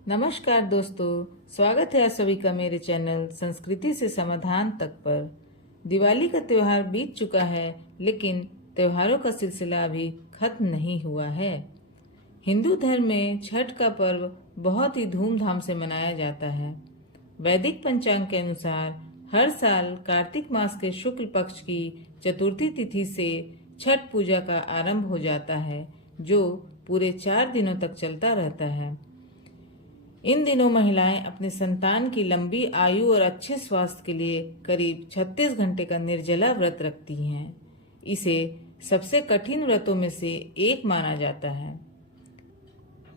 नमस्कार दोस्तों, स्वागत है आप सभी का मेरे चैनल संस्कृति से समाधान तक पर। दिवाली का त्योहार बीत चुका है, लेकिन त्योहारों का सिलसिला अभी खत्म नहीं हुआ है। हिंदू धर्म में छठ का पर्व बहुत ही धूमधाम से मनाया जाता है। वैदिक पंचांग के अनुसार हर साल कार्तिक मास के शुक्ल पक्ष की चतुर्थी तिथि से छठ पूजा का आरंभ हो जाता है, जो पूरे 4 दिनों तक चलता रहता है। इन दिनों महिलाएं अपने संतान की लंबी आयु और अच्छे स्वास्थ्य के लिए करीब 36 घंटे का निर्जला व्रत रखती हैं। इसे सबसे कठिन व्रतों में से एक माना जाता है।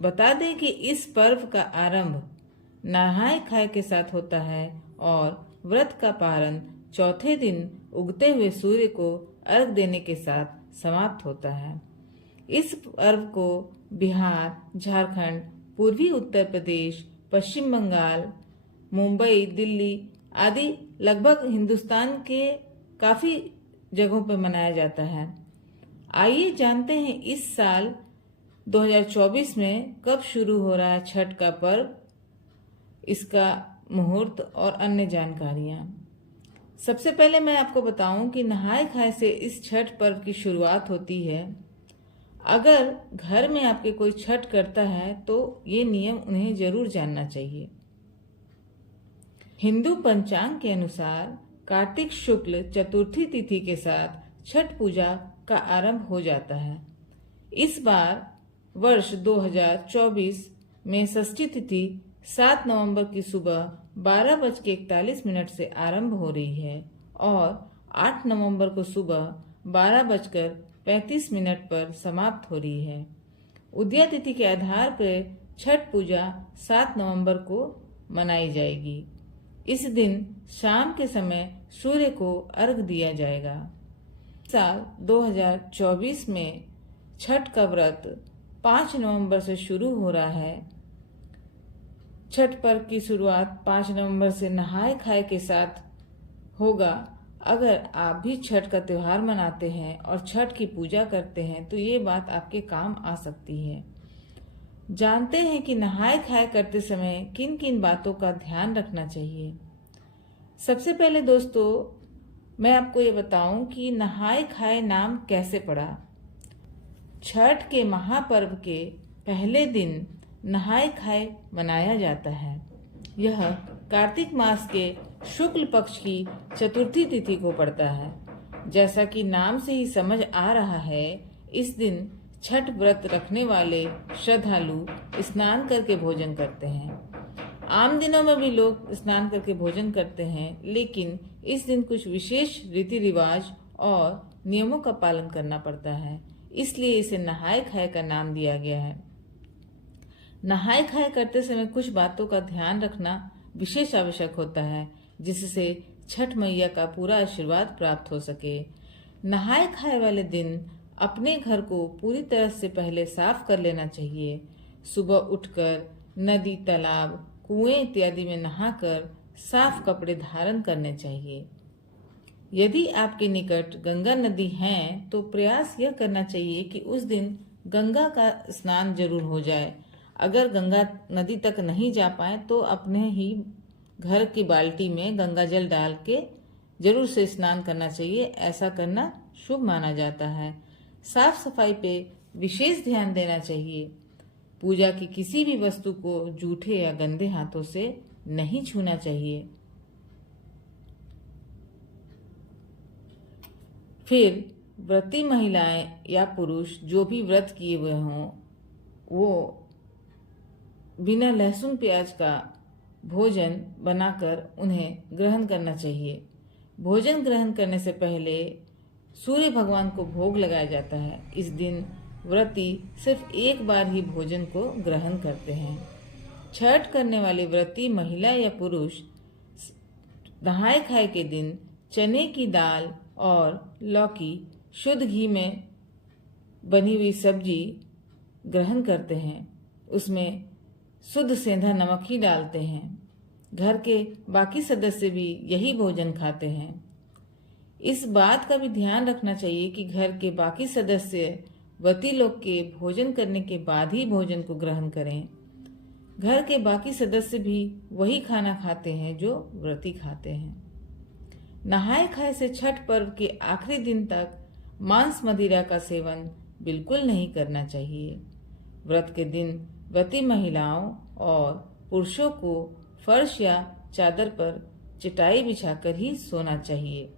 बता दें कि इस पर्व का आरंभ नहाय खाए के साथ होता है और व्रत का पारण चौथे दिन उगते हुए सूर्य को अर्घ देने के साथ समाप्त होता है। इस पर्व को बिहार, झारखंड, पूर्वी उत्तर प्रदेश, पश्चिम बंगाल, मुंबई, दिल्ली आदि लगभग हिंदुस्तान के काफी जगहों पर मनाया जाता है। आइए जानते हैं इस साल 2024 में कब शुरू हो रहा है छठ का पर्व, इसका मुहूर्त और अन्य जानकारियां। सबसे पहले मैं आपको बताऊं कि नहाय खाए से इस छठ पर्व की शुरुआत होती है। अगर घर में आपके कोई छठ करता है तो ये नियम उन्हें जरूर जानना चाहिए। हिंदू पंचांग के अनुसार कार्तिक शुक्ल चतुर्थी तिथि के साथ छठ पूजा का आरंभ हो जाता है। इस बार वर्ष 2024 में षष्ठी तिथि 7 नवंबर की सुबह 12:41 से आरंभ हो रही है और 8 नवंबर को सुबह 12:35 पर समाप्त हो रही है। उदया तिथि के आधार पर छठ पूजा 7 नवंबर को मनाई जाएगी। इस दिन शाम के समय सूर्य को अर्घ दिया जाएगा। साल 2024 में छठ का व्रत 5 नवंबर से शुरू हो रहा है। छठ पर्व की शुरुआत 5 नवंबर से नहाय खाए के साथ होगा। अगर आप भी छठ का त्योहार मनाते हैं और छठ की पूजा करते हैं तो ये बात आपके काम आ सकती है। जानते हैं कि नहाय खाए करते समय किन किन बातों का ध्यान रखना चाहिए। सबसे पहले दोस्तों, मैं आपको ये बताऊं कि नहाय खाए नाम कैसे पड़ा। छठ के महापर्व के पहले दिन नहाय खाए मनाया जाता है। यह कार्तिक मास के शुक्ल पक्ष की चतुर्थी तिथि को पड़ता है। जैसा कि नाम से ही समझ आ रहा है, इस दिन छठ व्रत रखने वाले श्रद्धालु स्नान करके भोजन करते हैं। आम दिनों में भी लोग स्नान करके भोजन करते हैं, लेकिन इस दिन कुछ विशेष रीति रिवाज और नियमों का पालन करना पड़ता है, इसलिए इसे नहाय खाए का नाम दिया गया है। नहाय खाए करते समय कुछ बातों का ध्यान रखना विशेष आवश्यक होता है, जिससे छठ मैया का पूरा आशीर्वाद प्राप्त हो सके। नहाय खाए वाले दिन अपने घर को पूरी तरह से पहले साफ कर लेना चाहिए। सुबह उठकर नदी, तालाब, कुएं इत्यादि में नहाकर साफ कपड़े धारण करने चाहिए। यदि आपके निकट गंगा नदी है तो प्रयास यह करना चाहिए कि उस दिन गंगा का स्नान जरूर हो जाए। अगर गंगा नदी तक नहीं जा पाए तो अपने ही घर की बाल्टी में गंगा जल डाल के जरूर से स्नान करना चाहिए। ऐसा करना शुभ माना जाता है। साफ सफाई पे विशेष ध्यान देना चाहिए। पूजा की किसी भी वस्तु को जूठे या गंदे हाथों से नहीं छूना चाहिए। फिर व्रती महिलाएं या पुरुष जो भी व्रत किए हुए हों, वो बिना लहसुन प्याज का भोजन बनाकर उन्हें ग्रहण करना चाहिए। भोजन ग्रहण करने से पहले सूर्य भगवान को भोग लगाया जाता है। इस दिन व्रती सिर्फ एक बार ही भोजन को ग्रहण करते हैं। छठ करने वाली व्रती महिला या पुरुष नहाय खाए के दिन चने की दाल और लौकी, शुद्ध घी में बनी हुई सब्जी ग्रहण करते हैं। उसमें शुद्ध सेंधा नमक ही डालते हैं। घर के बाकी सदस्य भी यही भोजन खाते हैं। इस बात का भी ध्यान रखना चाहिए कि घर के बाकी सदस्य व्रती लोग के भोजन करने के बाद ही भोजन को ग्रहण करें। घर के बाकी सदस्य भी वही खाना खाते हैं जो व्रती खाते हैं। नहाए खाए से छठ पर्व के आखिरी दिन तक मांस मदिरा का सेवन बिल्कुल नहीं करना चाहिए। व्रत के दिन व्रती महिलाओं और पुरुषों को फर्श या चादर पर चटाई बिछाकर ही सोना चाहिए।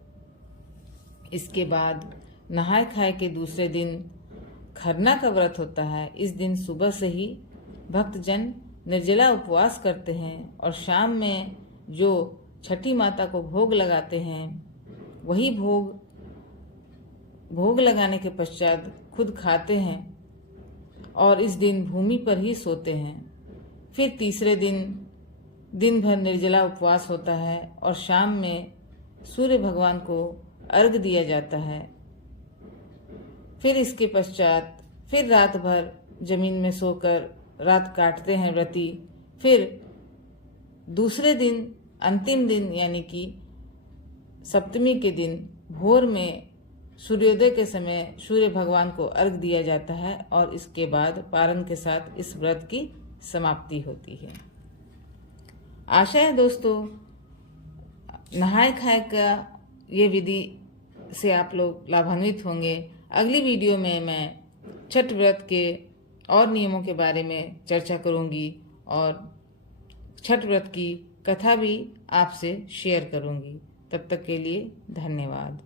इसके बाद नहाए खाए के दूसरे दिन खरना का व्रत होता है। इस दिन सुबह से ही भक्तजन निर्जला उपवास करते हैं और शाम में जो छठी माता को भोग लगाते हैं वही भोग लगाने के पश्चात खुद खाते हैं और इस दिन भूमि पर ही सोते हैं। फिर तीसरे दिन भर निर्जला उपवास होता है और शाम में सूर्य भगवान को अर्घ दिया जाता है। फिर इसके पश्चात फिर रात भर जमीन में सोकर रात काटते हैं व्रती। फिर दूसरे दिन अंतिम दिन यानी कि सप्तमी के दिन भोर में सूर्योदय के समय सूर्य भगवान को अर्घ दिया जाता है और इसके बाद पारण के साथ इस व्रत की समाप्ति होती है। आशा है दोस्तों नहाए खाए का ये विधि से आप लोग लाभान्वित होंगे। अगली वीडियो में मैं छठ व्रत के और नियमों के बारे में चर्चा करूंगी और छठ व्रत की कथा भी आपसे शेयर करूंगी। तब तक के लिए धन्यवाद।